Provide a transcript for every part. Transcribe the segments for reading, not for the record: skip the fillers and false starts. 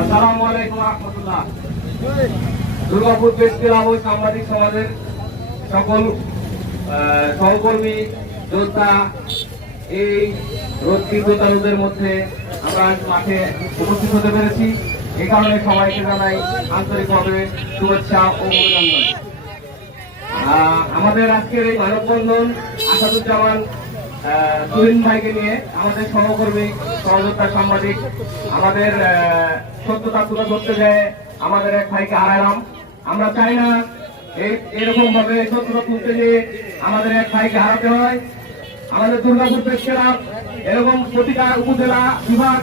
আসসালামু আলাইকুম রাহমাতুল্লাহ। দুর্গাপুর প্রেস ক্লাব ও সাংবাদিক সমাজের সকল সহকর্মী যোদ্ধা, এই তীব্রতারোদের মধ্যে আমরা মাঠে উপস্থিত হতে পেরেছি। এই কারণে সবাইকে জানাই আন্তরিকভাবে শুভেচ্ছা ও অভিনন্দন। আমাদের আজকের এই মানববন্ধন আসাদুজ্জামান তুহিন ভাইকে নিয়ে, আমাদের সহকর্মী সহযোদ্ধা সাংবাদিক, আমাদের সত্যতা তুলে ধরতে যায় আমাদের এক ভাইকে হারালাম। আমরা চাই না এরকম ভাবে সত্যতা তুলতে গিয়ে আমাদের এক ভাইকে হারাতে হয়। আমাদের দুর্গাপুর প্রেস ক্লাব এরকম প্রতিটা উপজেলা, বিভাগ,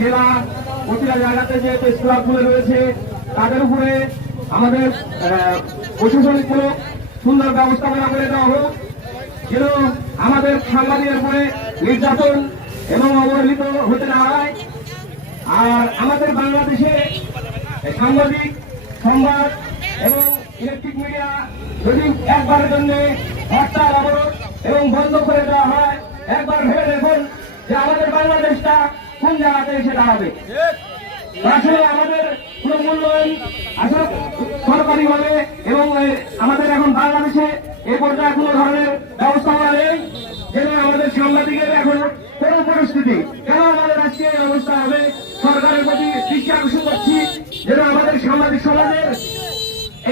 জেলা, প্রতিটা জায়গাতে যে প্রেস ক্লাবগুলো রয়েছে তাদের উপরে আমাদের প্রশাসনিক কোনো সুন্দর ব্যবস্থাপনা করে দেওয়া হোক, যেন আমাদের সাংবাদিকের উপরে নির্যাতন এবং অবহেলিত হতে না হয়। আর আমাদের বাংলাদেশে সাংবাদিক, সংবাদ এবং ইলেকট্রিক মিডিয়া যদি একবারের জন্য হরতাল, অবরোধ এবং বন্ধ করে দেওয়া হয়, একবার ভেবে দেখুন যে আমাদের বাংলাদেশটা কোন জায়গাতে এসে দাঁড়াবে। আসলে আমাদের কোন মূল্যায়ন আসলে সরকারি ভাবে এবং আমাদের এখন বাংলাদেশে এই পর্যায়ে কোন ধরনের ব্যবস্থাপনা নেই, যেন আমাদের সাংবাদিকের এখন কোন পরিস্থিতি কেন আমাদের আজকে এই অবস্থা হবে। সরকারের প্রতি দৃষ্টি আকর্ষণ করছি যেন আমাদের সাংবাদিক সমাজের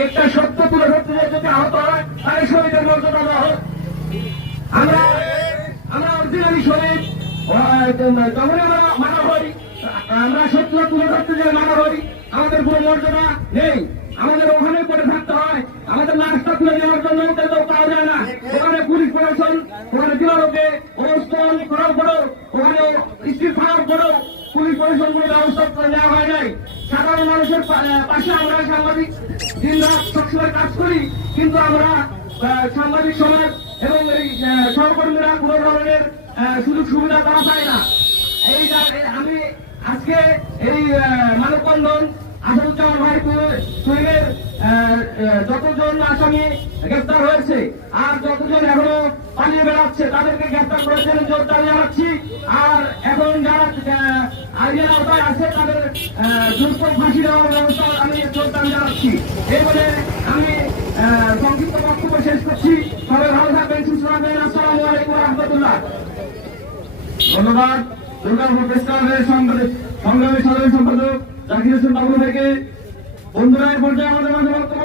একটা সত্য তুলে ধরতে যদি আহত হয় তাহলে শহীদের মর্যাদা দেওয়া হোক। আমরা অরিজিনালি শহীদ যখন আমরা মানা হই, আমরা সত্য তুলে ধরতে যে মানা হই, আমাদের কোনো মর্যাদা নেই, আমাদের ওখানে পড়ে থাকতে হয়। আমাদের নাস্তা তুলে নেওয়ার জন্য পাওয়া যায় না। ওখানে পুলিশ প্রশাসন, ওখানে দিবালোকে অবস্থান করার পরেও, ওখানে স্থির থাকার পরেও পুলিশ প্রশাসন কোনো ব্যবস্থা নেওয়া হয় নাই। সাধারণ মানুষের পাশে আমরা সাংবাদিক দিন রাত সবসময় কাজ করি, কিন্তু আমরা সাংবাদিক সমাজ এবং এই সহকর্মীরা কোনো ধরনের সুযোগ সুবিধা তারা পায় না। আমি আজকে এই মানববন্ধন আসাদুজ্জামান ভাই তুহিনের যতজন আসামি গ্রেপ্তার হয়েছে আর যতজন এখনো পালিয়ে বেড়াচ্ছে তাদেরকে গ্রেপ্তার করেছেন জোরদার জানাচ্ছি। আর এখন যারা আইনের আওতায় আছে তাদের দ্রুত ফাঁসি দেওয়ার ব্যবস্থা আমি জোরদার জানাচ্ছি। এই বলে আমি সংক্ষিপ্ত বক্তব্য শেষ করছি। সবাই ভালো থাকবেন, সুস্থ থাকবেন। আসসালামু আলাইকুম রহমতুল্লাহ। ধন্যবাদ। দুর্গাপুর প্রেস ক্লাবের সংগ্রামী সাধারণ সম্পাদক জাকির হোসেন বাবু থেকে বন্ধুরা, এই পর্যায়ে আমাদের মাঝে বক্তব্য